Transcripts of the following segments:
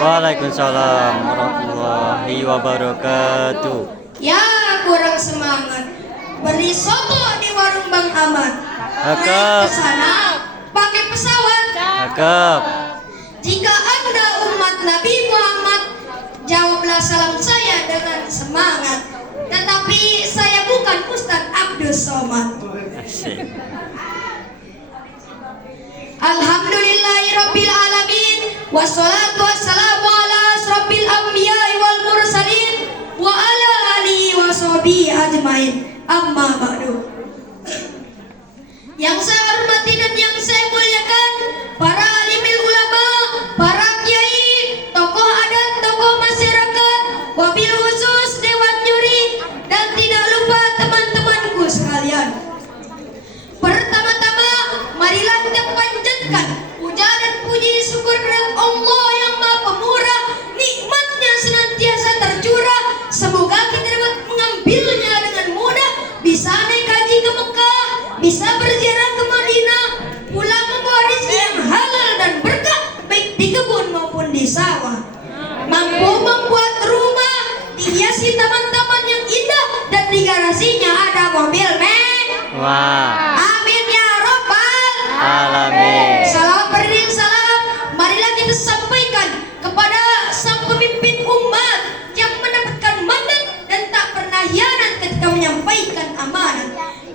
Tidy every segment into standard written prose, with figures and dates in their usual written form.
Waalaikumsalam warahmatullahi wabarakatuh. Ya, kurang semangat. Beli soto di warung Bang Ahmad. Naik ke sana pakai pesawat. Cakep. Jika Anda umat Nabi Muhammad, jawablah salam saya dengan semangat. Tetapi saya bukan Ustadz Abdul Somad. Asik. Alhamdulillahirabbil alamin wassalatu wassalamu ala asrofil anbiya'i wal mursalin wa ala alihi wa sahbihi ajmain. Amma ba'du. Yang saya hormati dan yang saya muliakan para alimil ulama, para kiai, tokoh adat, tokoh masyarakat, wabil khusus dewan juri, dan tidak lupa teman-temanku sekalian. Pertama-tama marilah kita panjatkan puja dan puji syukur kepada Allah yang Maha Pemurah, nikmatnya senantiasa tercurah. Semoga kita dapat mengambilnya dengan mudah, bisa naik haji ke Mekah, bisa berziarah ke Madinah, pulang membawa rezeki yang halal dan berkah, baik di kebun maupun di sawah. Mampu membuat rumah dihiasi taman-taman yang indah dan di garasinya ada mobil Wah. Amin ya robbal Alamin. Salam beriring salam, marilah kita sampaikan kepada sang pemimpin umat yang mendapatkan mandat dan tak pernah hianat ketika menyampaikan amanat.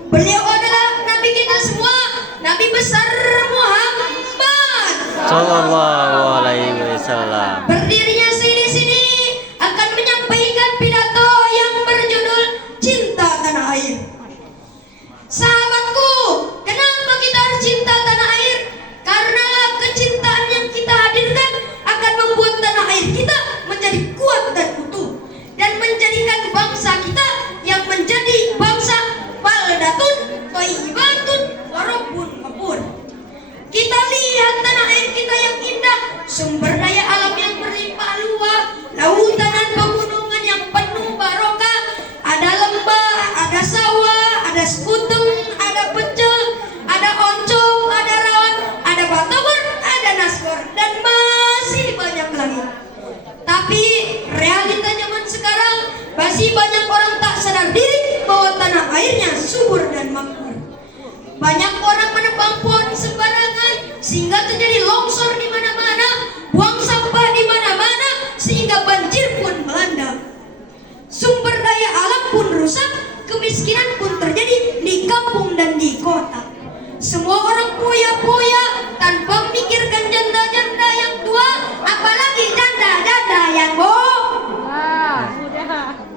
Beliau adalah Nabi kita semua, Nabi besar Muhammad Sallallahu alaihi wasallam. Berdirinya saya di sini akan menyampaikan pidato yang berjudul Cinta Tanah Air. Sahabatku, kenapa kita harus cinta tanah air? Karena kecintaan yang kita hadirkan akan membuat tanah air kita menjadi kuat dan utuh, dan menjadikan bangsa kita yang menjadi bangsa baldatun thayyibatun wa rabbun ghafur. Kita lihat tanah air kita yang indah, sumber daya alam yang berlimpah ruah, lautan dan pegunungan yang penuh barokah, ada lembah, ada sawah, ada sekuteng, ada pecel, ada oncom, ada rawan, ada batagor, ada nasgor, dan masih banyak lagi. Tapi realita zaman sekarang masih banyak orang tak sadar diri bahwa tanah airnya subur dan makmur. Banyak orang menebang pohon sembarangan sehingga terjadi longsor di mana-mana, buang sampah di mana-mana sehingga banjir pun melanda. Sumber daya alam pun rusak, kemiskinan pun terjadi di kampung dan di kota. Semua orang poya-poya tanpa memikirkan janda-janda yang tua, apalagi janda-janda yang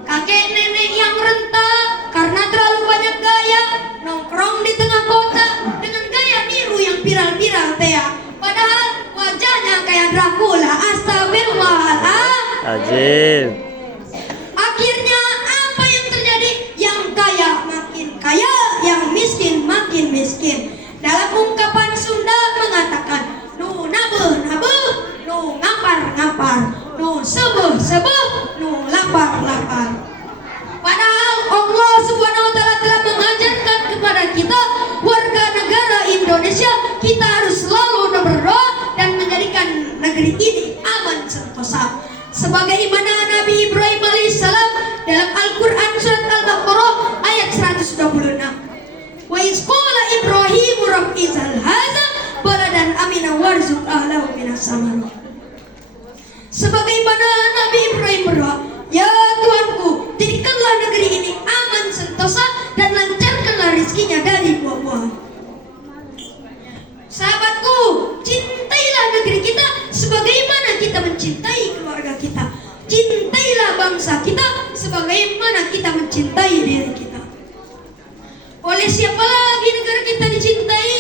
kakek nenek yang renta karena terlalu banyak gaya, nongkrong di tengah kota dengan gaya niru yang viral-viral teh. Padahal wajahnya kayak Dracula. Astagfirullahaladzim. Azim. Akhirnya apa yang terjadi? Yang kaya makin kaya, yang miskin makin miskin. Dalam ungkapan Sunda mengatakan, nu nabeh nabeh, nu ngapar ngapar, nu sebeh sebeh, nu lapar lapar. Padahal Allah Subhanahu wa taala telah mengajarkan kepada kita warga negara Indonesia, kita harus selalu berdoa dan menjadikan negeri ini aman sentosa. Sebagaimana Nabi Ibrahim alaihissalam dalam Al-Quran surat Al-Baqarah ayat 126. Wa iz qala Ibrahim rabbi ij'al hadza baladan aminan warzuq ahlahu minas samarat. Sebagaimana Nabi Ibrahim berdoa, ya Tuhanku, jadikanlah negeri ini aman sentosa dan lancarkanlah rezekinya dari buah-buahan. Sahabatku, cintailah negeri kita sebagaimana kita mencintai keluarga kita. Cintailah bangsa kita sebagaimana kita mencintai diri kita. Oleh siapa lagi negara kita dicintai?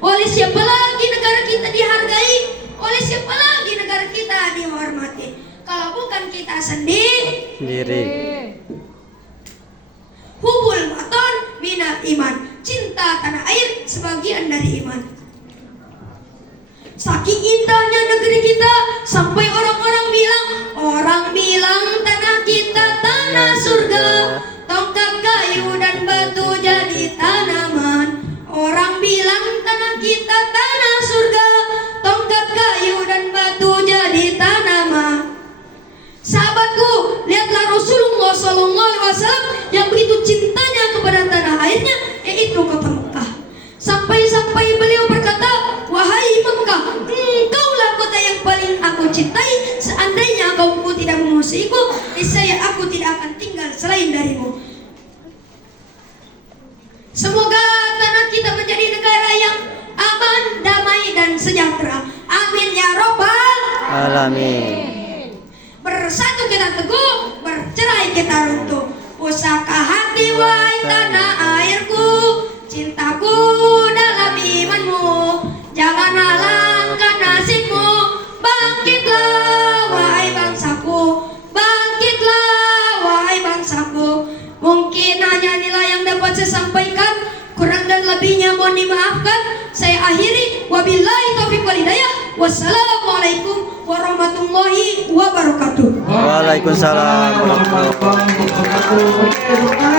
Oleh siapa lagi negara kita dihargai? Oleh siapa lagi negara kita dihormati? Kalau bukan kita sendiri. Hubul waton minal iman. Cinta tanah air sebagian dari iman. Saking indahnya negeri kita sampai orang bilang tanah kita tanah surga, tongkat kayu dan batu jadi tanaman. Orang bilang tanah kita tanah surga, tongkat kayu dan batu jadi tanaman. Alamin. Bersatu kita teguh, bercerai kita runtuh. Pusaka hati wahai tanah airku, cintaku dalam imanmu, jangan halangkan nasibmu. Bangkitlah wahai bangsaku, bangkitlah wahai bangsaku. Mungkin hanya inilah yang dapat saya sampaikan, kurang dan lebihnya mohon dimaafkan. Saya akhiri, wabillahi taufiq wal hidayah. Wassalamualaikum warahmatullahi wabarakatuh. Waalaikumsalam warahmatullahi wabarakatuh.